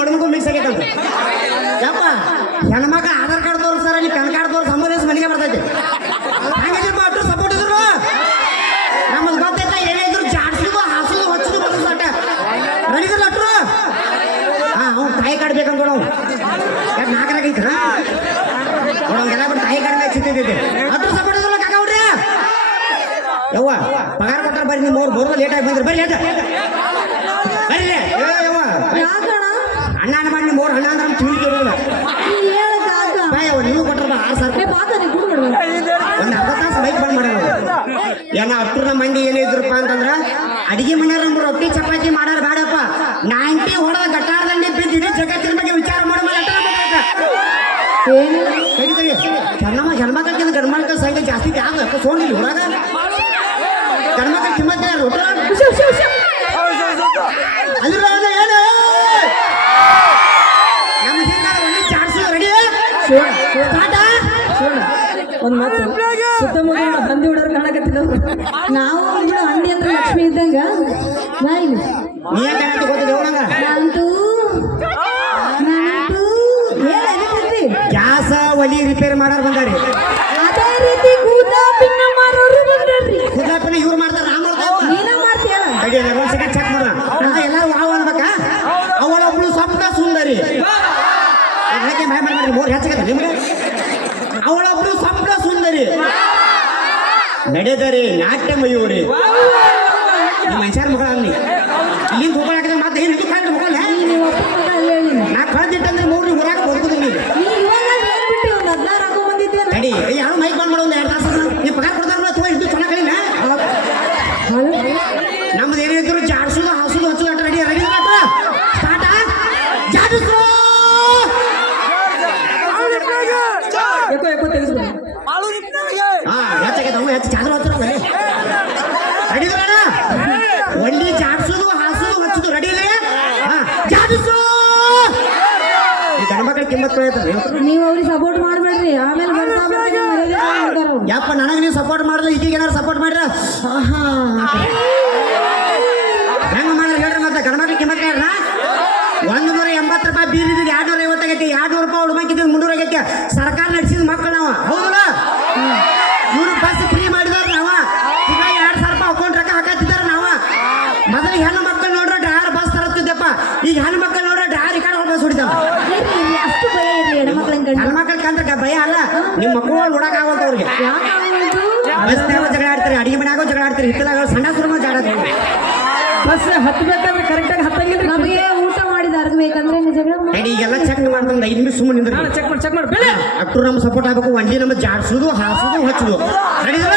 ಒಳಮಗು mix ಆಗೈತಂತ. ಯಪ್ಪ ಹೆಣ್ಮಗ Aadhaar card ತೋರಿಸ್ತಾರ ಅಲ್ಲಿ ಪ್ಯಾನ್ ಕಾರ್ಡ್ ತೋರಿಸ್ ಅಂಬುಲೆನ್ಸ್ ಮನೆಗೆ ಬರ್ತೈತಿ. ಹಂಗಿದ್ರಪ್ಪ ಸಪೋರ್ಟ್ ಇದ್ರು? ನಮ್ಮದು ಗೊತ್ತೈತ ಇದ್ರು ಕಾರ್ಡ್ ಬೇಕಂತ ಸಪೋರ್ಟ್ ಇದ್ರು ಯವ್ವ, ಪಗಾರ ಕೊಟ್ಟಾರ ಬರ್ರಿ ನಿಮ್ಮ ಅವ್ರು ಲೇಟ್ ಆಗಿ ಬಂದ್ರಿ. ಬರ್ರಿ ಲೇಟ್ ಬರ್ರಿ ಯವ್ವ ಅಣ್ಣ ಅಣ್ಣ ಮಾಡಿ ಮೂರು ಅಣ್ಣ ಅಂದ್ರೆ ಬಾ ಯವ್ವ ನೀವು ಕೊಟ್ಟರ ಆರು ಸಾವಿರ ಒಂದು ಅರ್ಧ ತಾಸು ಬೈಕ್ ಬಂದ್ ಮಾಡ್ಯಾರ ಏನ ನಮ್ಮ ಮಂದಿ ಏನಿದ್ರಪ್ಪ ಅಂತಂದ್ರೆ ಅಡಿಗೆ ಮನೆಯವ್ರ ನಮ್ಮ ರೊಟ್ಟಿ ಚಪಾತಿ ಮಾಡಾರ ಬೇಡಪ್ಪ ನಾಂಟಿ ಹೊಡೆದ ಗಟ್ಟಾರದಂಡಿ ಬಿದ್ದಿದೆ ಜಗತ್ತಿನ ಬಗ್ಗೆ ವಿಚಾರ ಮಾಡೋ ಹೆಣ್ಮ ಹೆಣ್ಮಕ್ಳಿಂದ ಗಂಡ್ಮಕ್ಳ ಸಂಖ್ಯೆ ಜಾಸ್ತಿ ಅಪ್ಪ ಸೋಣಿಲ್ಲ ಹೊರಗ ಗಂಡ್ಮಕ್ಳ ಹುಷ ಅದ್ರ ಒಂದ್ ಮಾತು. ಸುತ್ತಮುತ್ತ ಹಂದಿ ಹುಡುಗರು ಕಾಣಕತ್ತಿಲ್ಲ ನಾವು ಕೂಡ ಹಂದಿ ಅಂದ್ರೆ ಲಕ್ಷ್ಮಿ ಇದ್ದಂಗ? ಗ್ಯಾಸ ಒಲಿ ರಿಪೇರ್ ಮಾಡಾರ ಬಂದಾರಿ. ನಿಮಗೆ ಮೂರು ಹೆಚ್ಚಾಗತ್ತೆ ನಿಮ್ಗೆ ಅವಳೊಬ್ಳು ಸಂಪ್ರ ಸುಂದರಿ ನಡೆದರೆ ನಾಟ್ಯ ಮಯೂರಿ ಮನುಷ್ಯರ ಮಗಳ ಅನ್ನಿ ಇಲ್ಲಿಂದ ಹೋಗಲಾಕಿದ್ರೆ ಮತ್ತೆ ಏನು ಇದು ಕಾಯ್ದು ಮಗಳ ನಾ ಕಳೆದಿಟ್ಟಂದ್ರೆ ಮೂರು ಊರಾಗ ಬದುಕುದು ನೀವು ನೀ ಇವಾಗ ಏನ್ ಬಿಟ್ಟು ಒಂದು ಹದಿನಾರು ಹಾಕೊಂಡ್ ಬಂದಿದ್ದೇನೆ ತಡಿ ಯಾರು ಮೈಕ್ ಬಂದ್ ಮಾಡೋ ಒಂದು ಎರಡು ತಾಸು ನೀವು ಪಗಾರ ಕೊಡ್ತಾರ ಅಥವಾ ಇದು ಚೆನ್ನಾಗಿ ಕಲಿನ ನಮ್ದು ಏನಿದ್ರು ಜಾಡ್ಸುದು ಹಾಸುದು ಹಚ್ಚುದು ಅಟ್ಟ ರೆಡಿ ರೆಡಿ ಸ್ಟಾರ್ಟ್ ಜಾಡಿಸು ಯಾಕೋ ಯಾಕೋ ತೆಗೆಸ್ಬಿಡಿ ಹಾ ಹೆಚ್ಚಾಗೈತೆ ಅವು ಹೆಚ್ಚು ಚಾದ್ರ ಹಚ್ಚರ ಬರೀ ರೆಡಿ ಬೇಡ ಒಳ್ಳಿ ಜಾಡ್ಸೋದು ಹಾಸೋದು ಹಚ್ಚೋದು ರೆಡಿ ಇಲ್ಲ ಹಾ ಜಾಡಿಸು! ಈ ಗಂಡ ಮಕ್ಕಳ ಕಿಮ್ಮತ್ ನೀವು ಅವ್ರಿಗೆ ಸಪೋರ್ಟ್ ಮಾಡ್ಬೇಡ್ರಿ. ಆಮೇಲೆ. ಯಪ್ಪ ನನಗೆ ನೀವು ಸಪೋರ್ಟ್ ಮಾಡಿದ್ರೆ ಈಗೀಗ ಏನಾರು ಸಪೋರ್ಟ್ ಮಾಡಿರ ಹೆಂಗ ಮಾಡ್ರಿ ಹೇಳ್ರಿ ಮತ್ತೆ ಗಂಡ ಮಕ್ಳ ಕಿಮ್ಮತ್ ಹೇಳ್ರ ಒಂದು ನೂರ ಎಂಬತ್ತು ರೂಪಾಯಿ ಬೀರಿದ್ರೆ ಎರಡು ನೂರ ಐವತ್ತಾಗೈತಿ ಎರಡು ನೂರು ರೂಪಾಯಿ ಹುಡುಮಕ್ಕಿದ್ದು ಮುನ್ನೂರ ಆಗೈತಿ. ಸರ್ಕಾರ ನಡೆಸಿದ ಮಕ್ಕಳು ನಾವು ಹೌದಲ್ಲ ಇವ್ರು ಬಸ್ ಫ್ರೀ ಮಾಡಿದಾರ ನಾವ ಈಗ ಎರಡು ಸಾವಿರ ರೂಪಾಯಿ ಅಕೌಂಟ್ ರೊಕ್ಕ ಹಾಕತ್ತಿದಾರ ನಾವ ಮೊದಲು ಹೆಣ್ಣು ಮಕ್ಕಳು ನೋಡ್ರೆ ಡ್ರೈವರ್ ಬಸ್ ತರತ್ತಿದ್ದಪ್ಪ ಈಗ ಹೆಣ್ಣು ಮಕ್ಕಳು ನೋಡ್ರೆ ಡ್ರೈವರ್ ಈ ಕಡೆ ಹೋಗಿ ಬಸ್ ಹೊಡಿತಾವ ಇರ್ಲಿ, ಇರ್ಲಿ, ಅಷ್ಟು ಭಯ ಇರ್ಲಿ ಹೆಣ್ಮಕ್ಳಂಗ್ ಕಂಡು ಹೆಣ್ಣು ಮಕ್ಕಳ ಕಂದ್ರ ಭಯ ಅಲ್ಲ? ನಿಮ್ಮ ಮಕ್ಕಳು ಓಡಾಕ ಆಗೋದು ಅವ್ರಿಗೆ. ಬಸ್ನಾಗ ಜಗಳ ಆಡ್ತಾರೆ ಅಡಿಗೆ ಮನ್ಯಾಗ ಜಗಳ ಆಡ್ತಾರೆ ಹಿತ್ತಲಾಗ ಸಣ್ಣ ಸುರಮ ಜಾಡೋದು ಬಸ್ ಹತ್ಬೇಕಂದ್ರೆ ಕರೆಕ್ಟಾಗಿ ಹತ್ತಂಗಿಲ್ಲ ನಮಗೆ ಊಟ ಮಾಡಿದ ಅರ್ಗಬೇಕಂದ್ರೆ ಜಗಳ ಈಗೆಲ್ಲ ಚೆಕ್ ಮಾಡ್ತಂದ ಐದು ನಿಮಿಷ ಸುಮ್ಮನೆ ನಿಂದ್ರೆ. ಚೆಕ್ ಮಾಡಿ ಚೆಕ್ ಮಾಡಿ ಬೆಳೆ ಅಕ್ಟರ್ ನಮ್ಮ ಸಪೋರ್ಟ್ ಆಗ್ಬೇಕು ಒಂಡಿ ನಮ್ಮ ಜಾಡ್ಸುದು ಹಾಸುದು ಹಚ್ಚೋದು. ನಡೀದ್ರ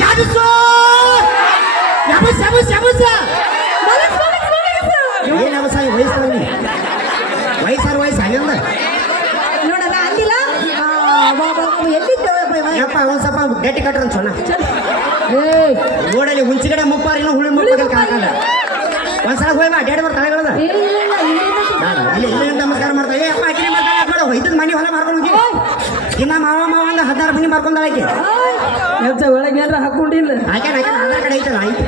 ಜಾಡಿಸೋ! ಯಬಸ್ ಯಬಸ್ ಯಬಸ್ ಏನ್ ಯಬಸ್ ಆಗಿ ವಯಸ್ಸಾರ ವಯಸ್ಸಾರ ವಯಸ್ಸು ಅಲ್ಲಿಂದ ನೋಡಲ್ಲ ಅಂದಿಲ್ಲ ಆ, ವಾ, ವಾ, ವಾ, ಎಲ್ಲಿದ್ದೆ ಒಂದ್ ಸ್ವಲ್ಪ ಗಟ್ಟಿ ಕಟ್ರ ಸೊನ್ನ. ರೋಡಲ್ಲಿ ಹುಂಚಿಗಡೆ ಮುಪ್ಪಾರ ಇನ್ನು ಹುಳಿ ಮುಪ್ಪಾಗಲ್ಲ ಆಗಲ್ಲ ಒಂದ್ಸಲ ಹೋಯ್ ಬಾ ಡೇಡ್ ಬರ್ತಾಳೆ ಇಲ್ಲ, ನಮಸ್ಕಾರ ಮಾಡ್ತಾ ಏ ಅಪ್ಪ ಹೊಯ್ತದ ಮನೆ ಹೊಲ ಮಾರ್ಕೊಂಡು ಹೋಗಿ. ಇನ್ನ ಮಾವ ಮಾವ ಅಂದ ಹದಿನಾರು ಮನೆ ಮಾರ್ಕೊಂಡಾಳ ಆಕೆ. ಒಳಗೆ ಏನಾರ ಹಾಕೊಂಡಿಲ್ಲ ಆಕೆ ಆಕೆ ಆಧಾರ್ ಕಡೆ ಐತಲ್ಲ ಐತಿ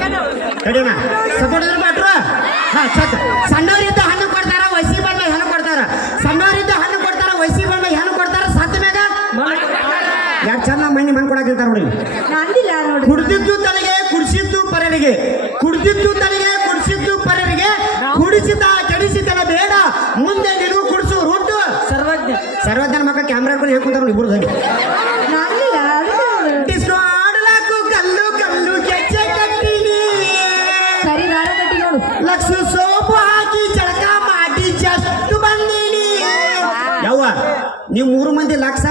ಕಡಿನ ಸಪೋರ್ಟ್ ಇದ್ರ ಹಾ ಕೊಡ್ತಾರ ವಯಸ್ಸಿ ಬಂದ ಹೆಣ್ಣು ಕೊಡ್ತಾರ ಸಣ್ಣವರಿದ್ದ ಹಣ್ಣು ಕೊಡ್ತಾರ ವಯಸ್ಸಿ ಬಂದ ಹೆಣ್ಣು ಕೊಡ್ತಾರ ಸತ್ತ ಮ್ಯಾಗ ಯಾಕೆ ಚಂದ ಮಣ್ಣಿ ಮಣ್ಣು ಕೊಡಾಕಿರ್ತಾರ ನೋಡಿ ನಾ ಅಂದಿಲ್ಲ ನೋಡಿ ಕುಡ್ದಿದ್ದು ತನಗೆ ಕುಡಿಸಿದ್ದು ಪರರಿಗೆ. ಕುಡಿದಿದ್ದು ತನಗೆ ಕುಡಿಸಿದ್ದು ಪರರಿಗೆ. ಕುಡಿಸಿದ ಕೆಡಿಸಿದನ ಬೇಡ. ಮುಂದೆ ನೀನು ಕುಡಿಸು ರೊಟ್ಟು ಸರ್ವಜ್ಞ. ಸರ್ವಜ್ಞನ ಮಕ್ಕ ಕ್ಯಾಮ್ರಾ ಕೂಡ ಹೇಳ್ಕೊಂತಾರ ಇಬ್ಬರು ಡಿಸ್ಕೋ ಆಡಲಾಕು ಕಲ್ಲು ಕಲ್ಲು ಕೆಚ್ಚೆ ಕಟ್ಟಿನಿ. ಲಕ್ಷ ಸೋಪು ಹಾಕಿ ಜಳಕ ಮಾಡಿ ಜಸ್ಟ್ ಬಂದೀನಿ. ಯವ್ವ ನೀವು ಮೂರು ಮಂದಿ ಲಕ್ಷರ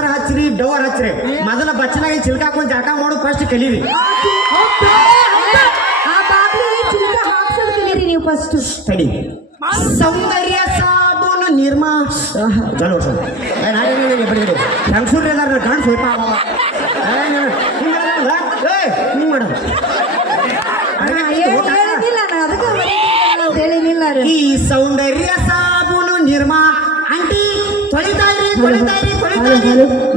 ಡೋರ್ ಹಚ್ಚ್ರಿ. ಮೊದಲ ಬಚ್ಚನಾಗಿ ಚಿಲ್ಕ ಹಾಕೊಂಡು ಜಾಕ ಮಾಡು ಫಸ್ಟ್ ಕಲೀರಿ. ನೀವು ಫಸ್ಟ್ ತಡಿ. ಸೌಂದರ್ಯ ಸಾಬೂನು ನಿರ್ಮಾ. ಚಲೋ ಕಾಣ್ ಸ್ವಲ್ಪ ಹಿಂಗೆ ಈ ಸೌಂದರ್ಯ ಸಾಬೂನು ನಿರ್ಮಾ. ಆಂಟಿ ತೊಳಿತಾಯ್ರಿ ಇರಿ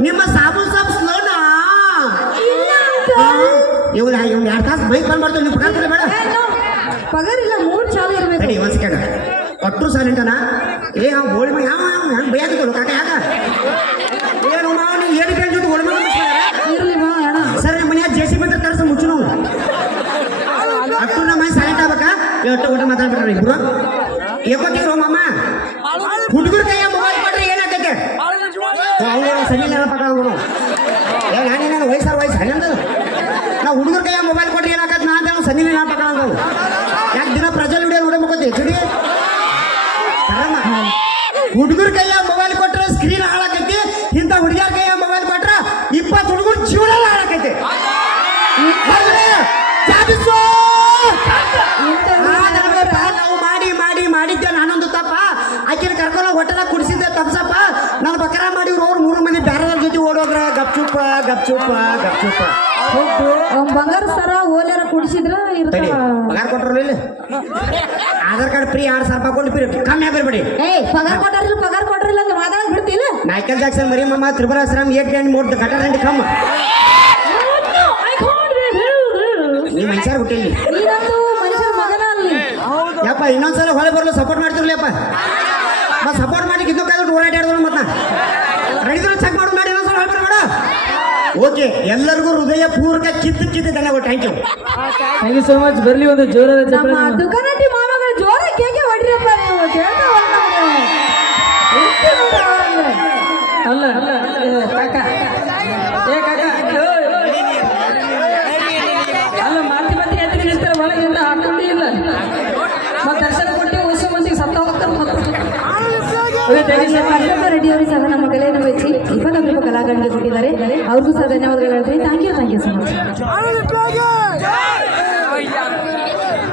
ನಿಮ್ಮ ಸಾಬು ಸಾಬ್ ಸ್ಲೋನಾ ಇವನ ಇವ್ನು ಎರಡು ತಾಸು ಬೈಕ್ ಬಂದ್ ಮಾಡ್ತೀವಿ ನೀವು ಪಗಾರ ಬೇಡ ಪಗಾರ ಇಲ್ಲ ಮೂರು ಚಾಲು ಇರಬೇಕು. ತಡಿ ಒಂದ್ ಸೆಕೆಂಡ್ ಅಟ್ರು ಇಂಟನ ಏ ಆ ಗೋಳಿ ಮಗ ಯಾವ ಹೆಂಗೆ ಬೈಯಾಕಿದ್ದಲ್ಲ ಕಾಕ ಯಾಕ? ಏನು ಮಾವ ನೀವು ಏನು ಕೇಳಿ ಜೊತೆ ಮಗ ಇರ್ಲಿ ಬಾ ಅಣ್ಣ ಸರ್ ನಿಮ್ಮ ಮನ್ಯಾಗ ಜೆ ಸಿ ಬಂದ್ರೆ ಕರ್ಸ ಮುಚ್ಚು ನಾವು. ಅಟ್ಟು ನಮ್ಮ ಮನೆ ಸೈಲೆಂಟ್ ಆಗ್ಬೇಕಾ? ಎಷ್ಟು ಊಟ ಮಾತಾಡ್ಬಿಟ್ರಿ ಇಬ್ರು. ಮಾಮ? ಹುಡುಗರ ಕೈಯ ಮೊಬೈಲ್ ಅವನು ಸನಿ ನೆನಪಾಗ ಏ ನಾನೇನ ವಯಸ್ಸಾರ ವಯಸ್ಸು ಹನ್ನೊಂದು ನಾವು ಹುಡುಗರ ಕೈಯ ಮೊಬೈಲ್ ಕೊಟ್ರೆ ಏನಾಗತ್ತೆ ನಾ ಅಂತ ಸನಿ ನೆನಪಾಗ ಯಾಕೆ ದಿನ ಪ್ರಜಲ್ ವಿಡಿಯೋ ನೋಡಬೇಕತ್ತಿ ಚುಡಿ? ಹುಡುಗರ ಕೈಯ ಮೊಬೈಲ್ ಕೊಟ್ಟರೆ ಸ್ಕ್ರೀನ್ ಹಾಳಾಕೈತಿ, ಇಂಥ ಹುಡುಗರ ಕೈಯ ಮೊಬೈಲ್ ಕೊಟ್ರೆ ಇಪ್ಪತ್ತು ಹುಡುಗರು ಜೀವನ ಹಾಳಾಕೈತಿ. ನಾವು ಮಾಡಿ ಮಾಡಿ, ಮಾಡಿದ್ದೆ ನಾನೊಂದು ತಪ್ಪ. ಆಕಿನ ಕರ್ಕೊಂಡು ಹೊಟ್ಟೆದಾಗ ಕುಡಿಸಿದ್ದೆ ತಪ್ಸಪ್ಪ. ನಾನು ಬಕರ ಮಾಡಿ ಓಡೋದ್ರ ಗಪ್ಚುಪ್ಪ ಗಪ್ಚುಪ್ಪ ಗಪ್ಚುಪ್ಪ ಅವ್ನ್ ಬಂಗಾರ ಸರ ಓಲ್ಯಾರ ಕುಡಿಸಿದ್ರ ತಡಿ ಪಗಾರ ಕೊಟ್ಟರು ಇಲ್ಲಿ? ಆಧಾರ್ ಕಾರ್ಡ್ ಫ್ರೀ ಆರ್ ಸಾವಿರ ರೂಪಾಯಿ ಕೊಟ್ಟು ಫ್ರೀ ಕಮ್ಮಿ ಆಗಿರ್ಬೇಡಿ ಏಯ್ ಪಗಾರ ಕೊಟ್ಟಾರಿಲ್ಲ ಪಗಾರ ಕೊಟ್ರಿಲ್ಲ ಅಂತ ಮಾತಾಡಕ್ ಬಿಡ್ತಿಲ್ಲ ಮೈಕಲ್ ಜಾಕ್ಸನ್ ಮರಿ ಮಮ್ಮ ತ್ರಿಪುರ ಶ್ರಮ್ ಏಟ್ ಗಂಟೆ ಮೂರ್ತ ಗಟರ್ ಗಂಟೆ ಕಮ್ಮ. ನೀ ಮನುಷ್ಯರ ಹುಟ್ಟಿಲ್ಲಿ. ನೀನಂತೂ ಮನುಷ್ಯರ ಮಗನ ಅಲ್ಲಿ. ಯಪ್ಪ ಇನ್ನೊಂದ್ಸಲ ಹೊಳೆ ಬರಲು ಸಪೋರ್ಟ್ ಮಾಡ್ತಿರ್ಲಿಯಪ್ಪ ಮತ್ತೆ ಸಪೋರ್ಟ್ ಮಾಡಿ ಇನ್ನೂ ಹೋರಾಟ ಓಡಾಡಿದ್ರು ಮತ್ತೆ ರೈತರು ಚೆಕ್ ಮಾಡು ಓಕೆ ಎಲ್ಲರಿಗೂ ಹೃದಯ ಪೂರ್ವಕ ಕಿತ್ತು ಕಿತ್ತು ಧನ್ಯವಾದ thank you thank you so much ಬರ್ಲಿ ಒಂದು ಜೋರಾದ ನಮ್ಮ ಚಪ್ಪಾಳೆ ಮಾಮಗಳು ಜೋರ ಕೇಕೆ ನೀವು. ಅಲ್ಲ ಅಲ್ಲ ಏ, ಕಾಕ ಏ ಕಾಕ ಏ. ಅಲ್ಲ ಮಾತಿ ಮಾತಿ ಎತ್ತಿ ನಿಲ್ತಾರ ಒಳಗೆ ಎಲ್ಲ ಹಾಕೊಂಡೇ ಇಲ್ಲ ಮತ್ತೆ ದರ್ಶನ ಕೊಟ್ಟು ಹೊಸ ಮಂದಿಗೆ ಸತ್ತ ಹೋಗ್ತಾರೆ ಮತ್ತೆ okay thank you so much Ashoka Reddy ಅವರು ಸಹ ನಮ್ಮ ಕಲೆಯನ್ನು ಮೆಚ್ಚಿ ಇಪ್ಪತ್ತೊಂದು ರೂಪಾಯಿ ಕಲಾಕಾರರಿಗೆ ಕೊಟ್ಟಿದ್ದಾರೆ ಅವ್ರಿಗೂ ಸಹ ಧನ್ಯವಾದಗಳು ಹೇಳ್ತೀನಿ thank you thank you so much